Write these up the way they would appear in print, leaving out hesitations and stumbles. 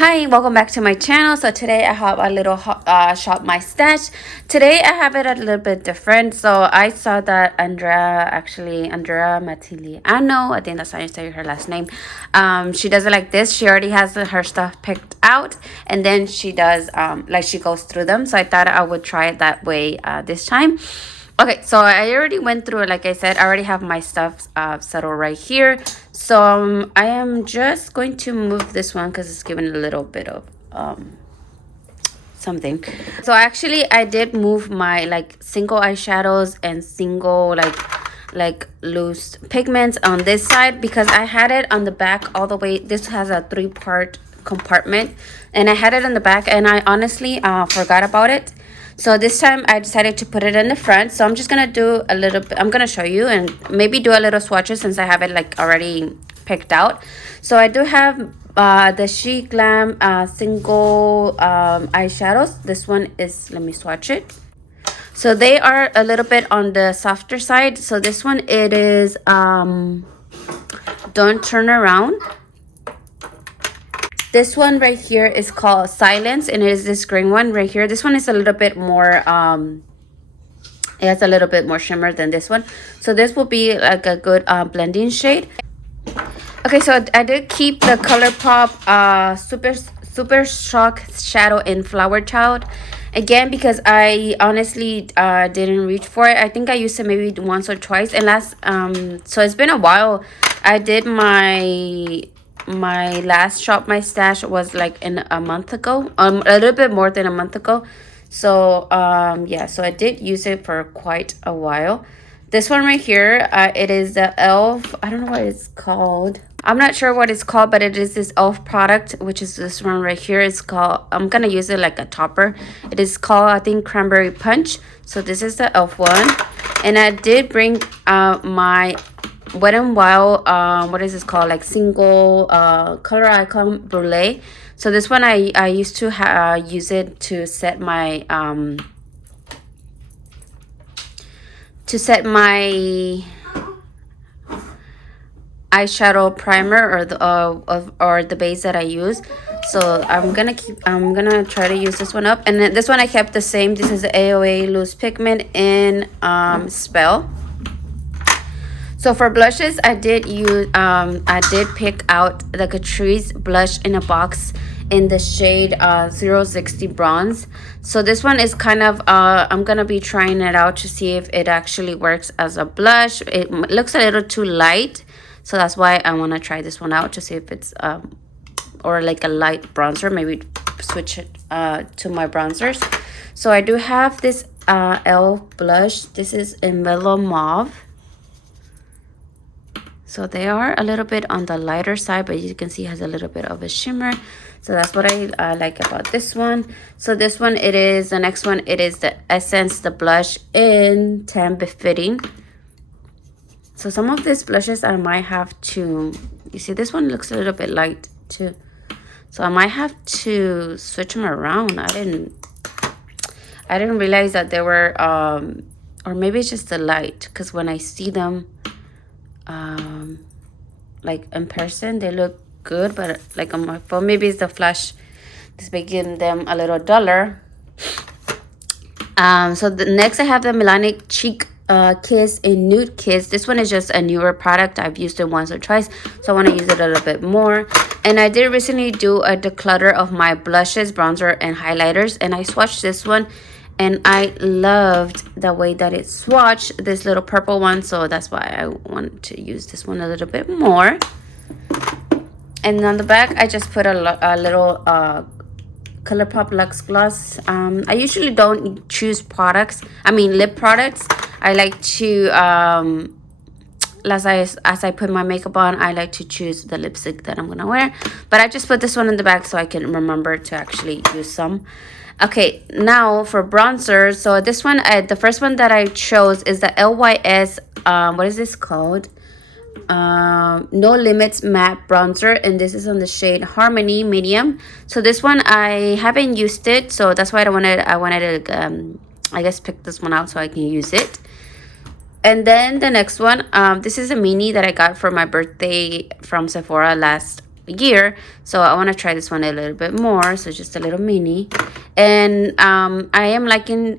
Hi, welcome back to my channel. So today I have a little shop my stash. Today I have it a little bit different. So I saw that Andrea Matiliano, I think that's how you say her last name. She does it like this. She already has her stuff picked out, and then she does like she goes through them. So I thought I would try it that way this time. Okay, so I already went through it. Like I said, I already have my stuff settled right here. So I am just going to move this one because it's giving a little bit of something. So actually, I did move my like single eyeshadows and single like loose pigments on this side because I had it on the back all the way. This has a 3-part compartment, and I had it in the back, and I honestly forgot about it. So this time I decided to put it in the front. So I'm just gonna do a little bit. I'm gonna show you and maybe do a little swatches since I have it like already picked out. So I do have the She Glam single eyeshadows. This one is, let me swatch it. So they are a little bit on the softer side. So this one, it is Don't Turn Around. This one right here is called Silence, and it is this green one right here. This one is a little bit more it has a little bit more shimmer than this one. So this will be like a good blending shade. Okay, so I did keep the ColourPop Super Shock Shadow in Flower Child. Again, because I honestly didn't reach for it. I think I used it maybe once or twice. And so it's been a while. I did my last shop my stash was like in a month ago. A little bit more than a month ago. So yeah, so I did use it for quite a while. This one right here, it is the e.l.f. I don't know what it's called. I'm not sure what it's called, but it is this e.l.f. product, which is this one right here. It's called, I'm going to use it like a topper. It is called, I think, Cranberry Punch. So this is the e.l.f. one. And I did bring my Wet n Wild, what is this called? Like single color icon brulee. So this one I used to use it to set my eyeshadow primer or the base that I use. So I'm gonna try to use this one up, and then this one I kept the same. This is the AOA loose pigment in Spell. So for blushes, I did pick out the Catrice blush in a box in the shade 060 bronze. So this one is kind of I'm gonna be trying it out to see if it actually works as a blush. It looks a little too light, so that's why I want to try this one out to see if it's or like a light bronzer. Maybe switch it to my bronzers. So I do have this e.l.f. blush. This is in Mellow Mauve. So they are a little bit on the lighter side, but you can see it has a little bit of a shimmer. So that's what I like about this one. So this one, the next one, it is the Essence, the blush in Tan Befitting. So some of these blushes I might have to, you see this one looks a little bit light too. So I might have to switch them around. I didn't realize that they were, or maybe it's just the light, because when I see them, like in person they look good, but like on my phone maybe it's the flash that's making them a little duller. So the next I have the Milani Cheek Kiss in Nude Kiss. This one is just a newer product. I've used it once or twice, so I want to use it a little bit more. And I did recently do a declutter of my blushes, bronzer, and highlighters, and I swatched this one, and I loved the way that it swatched, this little purple one. So that's why I want to use this one a little bit more. And on the back, I just put a little ColourPop Luxe Gloss. I usually don't choose lip products. I like to, as I put my makeup on, I like to choose the lipstick that I'm going to wear. But I just put this one in the back so I can remember to actually use some. Okay, now for bronzer. So this one, the first one that I chose is the LYS, what is this called? No Limits Matte Bronzer, and this is on the shade Harmony Medium. So this one, I haven't used it, so that's why I wanted to, I guess, pick this one out so I can use it. And then the next one, this is a mini that I got for my birthday from Sephora last year, so I want to try this one a little bit more. So just a little mini, and I am liking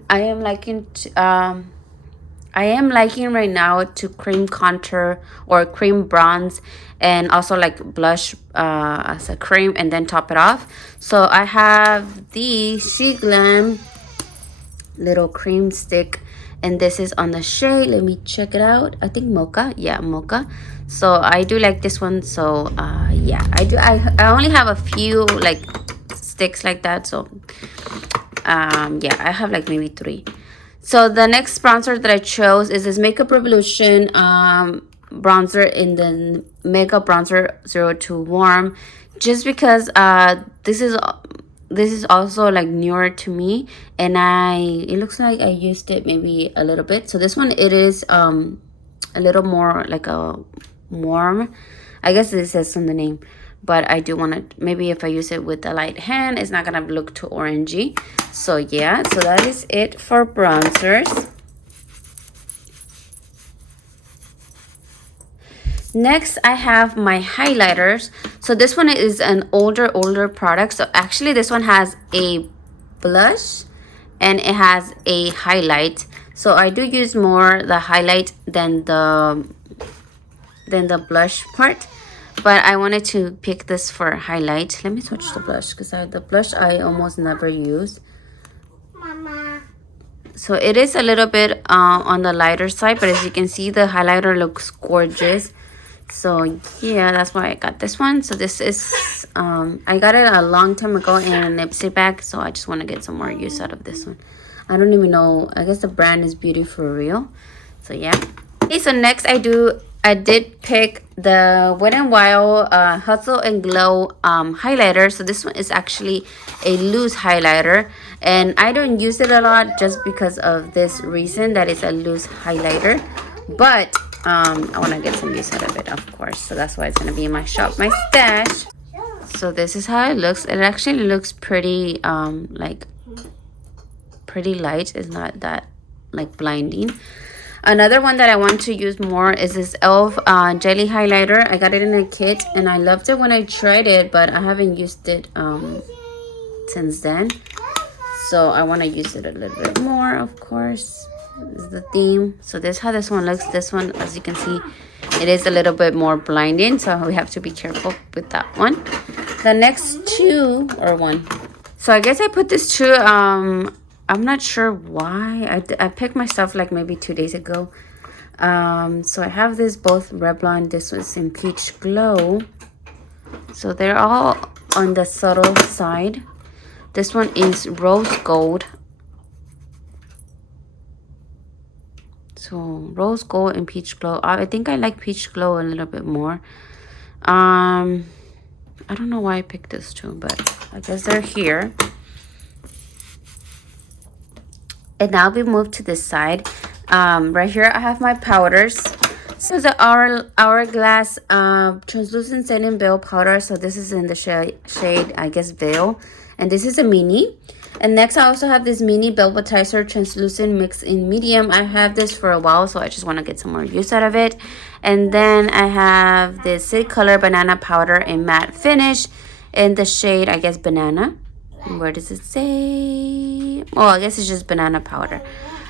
right now to cream contour or cream bronze, and also like blush as a cream, and then top it off. So I have the SheGlam little cream stick, and this is on the shade, let me check it out, I think mocha. Yeah, mocha. So I do like this one. So yeah, I only have a few like sticks like that. So yeah, I have like maybe 3. So the next bronzer that I chose is this Makeup Revolution bronzer in the Makeup Bronzer 02 Warm, just because this is also like newer to me, and it looks like I used it maybe a little bit. So this one, it is a little more like a warm, I guess it says on the name, but I do want to, maybe if I use it with a light hand, it's not gonna look too orangey. So yeah, so that is it for bronzers. Next, I have my highlighters. So this one is an older product. So actually this one has a blush and it has a highlight. So I do use more the highlight than the blush part, but I wanted to pick this for highlight. Let me switch the blush, because the blush I almost never use. Mama. So it is a little bit on the lighter side, but as you can see, the highlighter looks gorgeous. So yeah, that's why I got this one. So this is I got it a long time ago in a Nipsey bag, so I just want to get some more use out of this one. I don't even know, I guess the brand is Beauty For Real. So yeah. Okay, so next I did pick the Wet n Wild Hustle and Glow highlighter. So this one is actually a loose highlighter, and I don't use it a lot just because of this reason, that it's a loose highlighter. But I want to get some use out of it, of course. So that's why it's going to be in my shop, my stash. So this is how it looks. It actually looks pretty like pretty light. It's not that like blinding. Another one that I want to use more is this e.l.f. Jelly highlighter. I got it in a kit and I loved it when I tried it, but I haven't used it since then. So I want to use it a little bit more, of course. This is the theme. So this is how this one looks. This one, as you can see, it is a little bit more blinding, so we have to be careful with that one. The next two, or one. So I guess I put this two, I'm not sure why. I picked my stuff like maybe 2 days ago. So I have this both Revlon. This was in Peach Glow. So they're all on the subtle side. This one is Rose Gold. So Rose Gold and Peach Glow. I think I like Peach Glow a little bit more. I don't know why I picked this two, but I guess they're here. And now we move to this side. Right here I have my powders. So the Hourglass translucent setting veil powder. So this is in the shade, I guess, Veil, and this is a mini. And next I also have this mini Velvetizer translucent mix in medium. I have this for a while, so I just want to get some more use out of it. And then I have this City Color banana powder in matte finish in the shade, I guess, Banana. Where does it say? Oh, I guess it's just banana powder.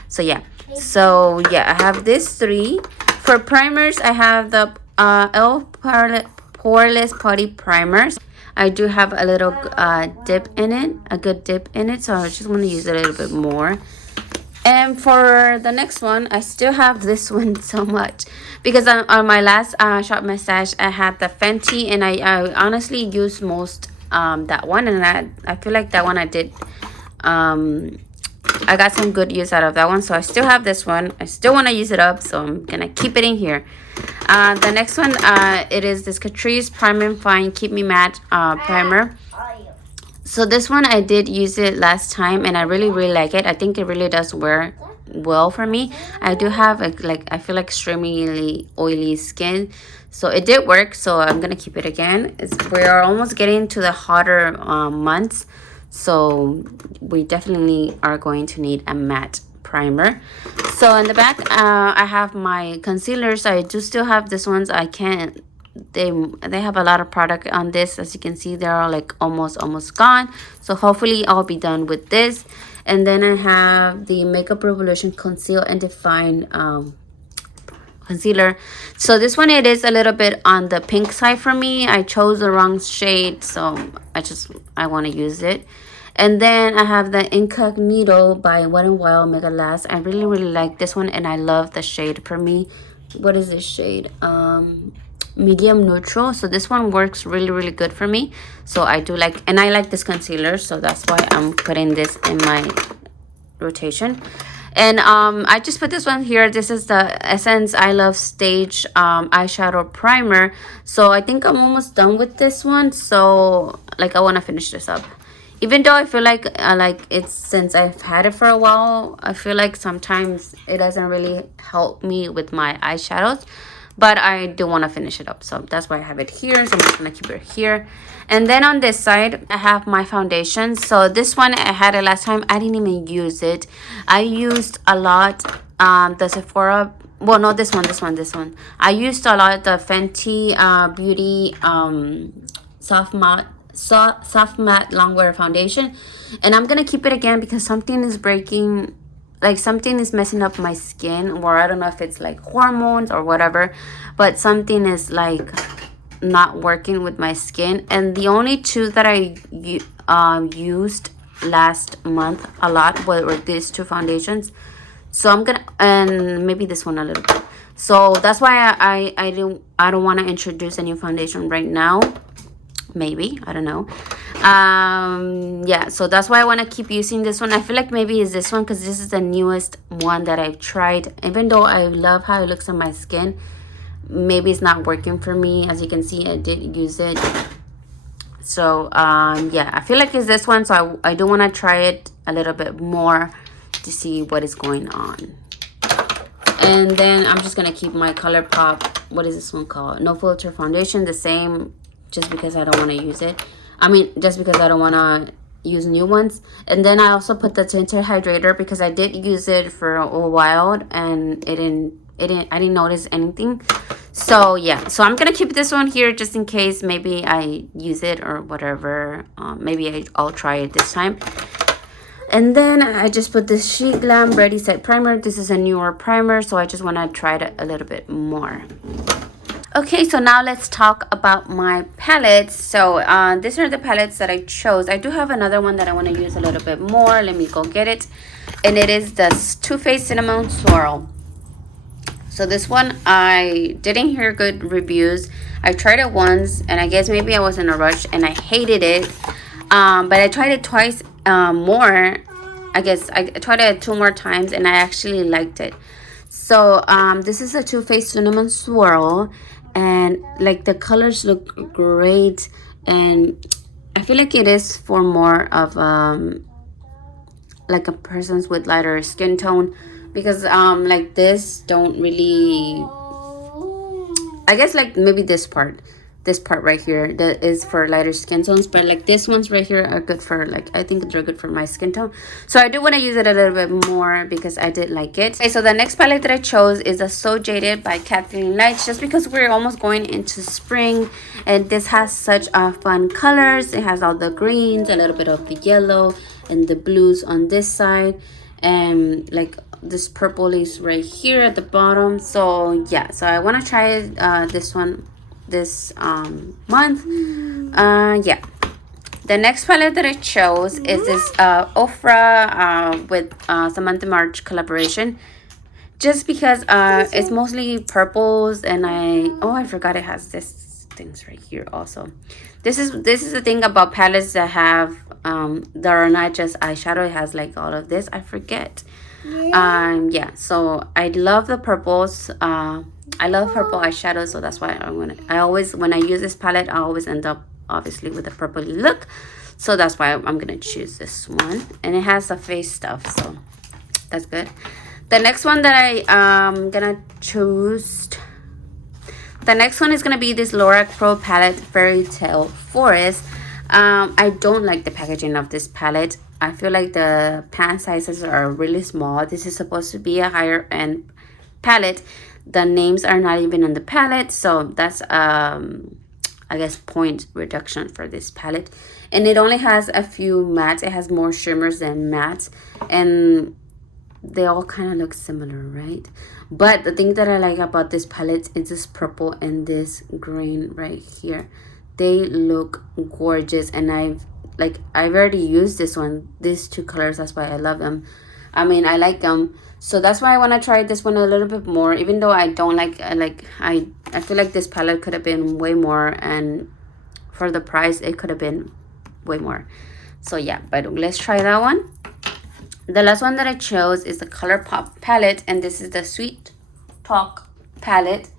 So yeah, I have this 3. For primers, I have the e.l.f. Poreless Putty Primers. I do have a little dip in it, a good dip in it, so I just want to use it a little bit more. And for the next one, I still have this one so much, because on my last Shop My Stash, I had the Fenty, and I honestly used most that one, and I feel like that one I did I got some good use out of that one. So I still have this one. I still want to use it up, so I'm gonna keep it in here. The next one, it is this Catrice Prime and Fine Keep Me Matte primer. So this one I did use it last time, and I really like it. I think it really does wear well for me. I do have I feel like extremely oily skin, so it did work. So I'm gonna keep it again. We are almost getting to the hotter months, so we definitely are going to need a matte primer. So in the back, I have my concealers. I do still have this ones. I can't they have a lot of product on this. As you can see, they're all like almost gone. So hopefully I'll be done with this. And then I have the Makeup Revolution Conceal and Define concealer. So this one, it is a little bit on the pink side for me. I chose the wrong shade, so I want to use it. And then I have the Incognito by Wet n Wild Mega Last. I really like this one, and I love the shade for me. What is this shade? Medium neutral. So this one works really good for me. So I do like, and I like this concealer, so that's why I'm putting this in my rotation. And I just put this one here. This is the Essence I Love Stage eyeshadow primer. So I think I'm almost done with this one, so like I want to finish this up. Even though I feel like it's, since I've had it for a while, I feel like sometimes it doesn't really help me with my eyeshadows, but I do want to finish it up, so that's why I have it here. So I'm just gonna keep it here. And then on this side, I have my foundation. So this one, I had it last time. I didn't even use it. I used a lot the Sephora, well, no, this one. I used a lot the Fenty Beauty soft matte longwear foundation, and I'm gonna keep it again because something is breaking, like something is messing up my skin, or I don't know if it's like hormones or whatever, but something is like not working with my skin. And the only two that I used last month a lot were these two foundations. So I'm gonna, and maybe this one a little bit. So that's why I don't want to introduce a new foundation right now. Maybe, I don't know. Yeah, so that's why I want to keep using this one. I feel like maybe it's this one because this is the newest one that I've tried. Even though I love how it looks on my skin, maybe it's not working for me. As you can see, I did use it. So yeah, I feel like it's this one. So I do want to try it a little bit more to see what is going on. And then I'm just gonna keep my ColourPop, what is this one called, No Filter foundation, the same, just because I don't want to use it. I mean, just because I don't want to use new ones. And then I also put the tinted hydrator because I did use it for a while and I didn't notice anything. So yeah, so I'm gonna keep this one here just in case maybe I use it or whatever. Maybe I'll try it this time. And then I just put this Sheet Glam Ready Set Primer. This is a newer primer, so I just want to try it a little bit more. Okay, so now let's talk about my palettes. So these are the palettes that I chose. I do have another one that I want to use a little bit more. Let me go get it. And it is the Too Faced Cinnamon Swirl. So this one, I didn't hear good reviews. I tried it once, and I guess maybe I was in a rush, and I hated it. But I tried it twice more. I guess I tried it 2 more times, and I actually liked it. So this is a Too Faced Cinnamon Swirl, and like the colors look great, and I feel like it is for more of like a person's with lighter skin tone, because like this don't really, I guess like maybe this part right here that is for lighter skin tones, but like this ones right here are good for, like, I think they're good for my skin tone. So I do want to use it a little bit more because I did like it. Okay, so the next palette that I chose is a So Jaded by Kathleen Lights, just because we're almost going into spring, and this has such fun colors. It has all the greens, a little bit of the yellow and the blues on this side, and like this purple is right here at the bottom. So yeah, so I want to try this one this month. Yeah, the next palette that I chose is this Ofra with Samantha March collaboration, just because it's mostly purples, and I forgot it has this things right here also. This is the thing about palettes that have that are not just eyeshadow. It has like all of this. I forget. Yeah, so I love the purples. I love purple eyeshadow, so that's why I always, when I use this palette, I always end up obviously with a purple look. So that's why I'm gonna choose this one, and it has the face stuff, so that's good. The next one that I'm gonna choose, the next one is gonna be this Lorac Pro palette, Fairy Tale Forest. I don't like the packaging of this palette. I feel like the pan sizes are really small. This is supposed to be a higher end palette. The names are not even on the palette, so that's I guess point reduction for this palette. And it only has a few mattes. It has more shimmers than mattes, and they all kind of look similar, right? But the thing that I like about this palette is this purple and this green right here. They look gorgeous, and I've already used this one, these two colors. That's why I love them. I mean, I like them, so that's why I want to try this one a little bit more, even though I don't I feel like this palette could have been way more, and for the price it could have been way more. So yeah, but let's try that one. The last one that I chose is the ColourPop palette, and this is the Sweet Talk palette.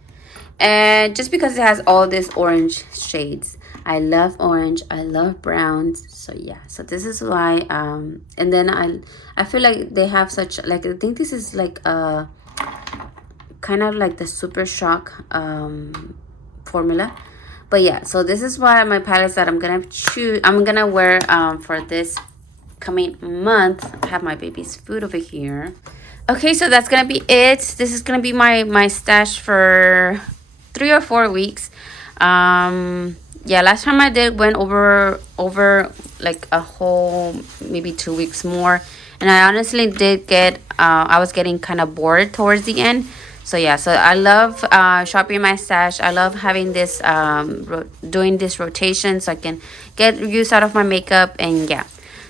And just because it has all these orange shades, I love orange, I love browns, so yeah, so this is why. And then I feel like they have such, like, I think this is like a kind of like the Super Shock formula. But yeah, so this is why my palettes that I'm gonna wear for this coming month. I have my baby's food over here. Okay, so that's gonna be it. This is gonna be my stash for 3 or 4 weeks. Yeah, last time I did went over like a whole maybe 2 weeks more, and I honestly did get I was getting kind of bored towards the end. So yeah, so I love shopping my stash. I love having this doing this rotation so I can get use out of my makeup. And yeah,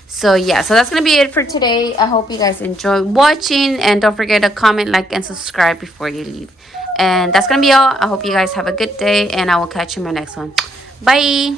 so yeah, so that's gonna be it for today. I hope you guys enjoy watching, and don't forget to comment, like, and subscribe before you leave. And that's gonna be all. I hope you guys have a good day, and I will catch you in my next one. Bye.